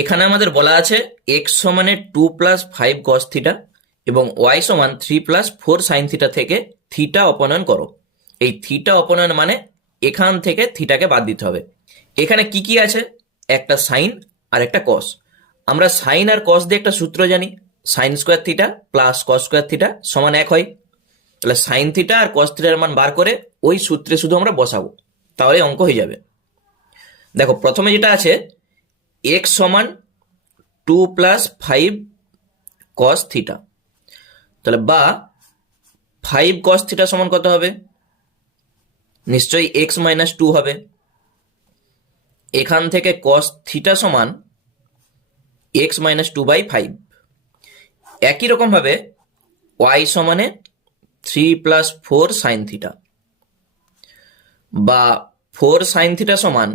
এখানে আমাদের বলা আছে এক্স সমানে 2 + 5 cos থিটা এবং ওয়াই সমান 3 + 4 sin থিটা থেকে থিটা অপনয়ন করো। এই থিটা অপনয়ন মানে এখান থেকে থিটাকে বাদ দিতে হবে। এখানে কি কি আছে? একটা সাইন আর একটা কস। আমরা সাইন আর কস দিয়ে একটা সূত্র জানি, sine square theta plus cos square theta সমান 1 হয়। তাহলে সাইন থিটা আর কস থিটার মান বার করে ওই সূত্রে শুধু আমরা বসাবো, তাহলে অঙ্ক হয়ে যাবে। দেখো প্রথমে যেটা আছে এক্স সমান 2 + 5 cos থিটা, তাহলে বা 5 cos থিটা সমান কত হবে? নিশ্চয়ই এক্স মাইনাস 2 হবে। এখান থেকে cos থিটা সমান এক্স মাইনাস 2/5। একই রকম ভাবে ওয়াই সমানে 3 + 4 sin থিটা বা 4 sin থিটা সমান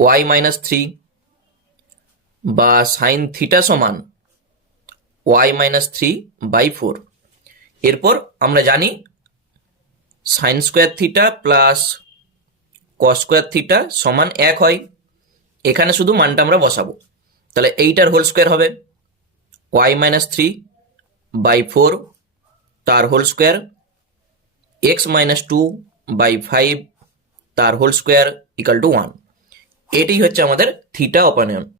ওয়াই মাইনাস 3 বা সাইন থিটা সমান ওয়াই মাইনাস 3/4। এরপর আমরা জানি sine square theta plus cos square theta সমান 1 হয়। এখানে শুধু মানটা আমরা বসাবো, তাহলে এইটার হোল স্কোয়ার হবে ওয়াই মাইনাস 3/4 তার হোল স্কোয়ার, এক্স মাইনাস 2/5 তার হোল স্কোয়ার ইকাল টু 1। এটাই হচ্ছে আমাদের থিটা অপনয়ন।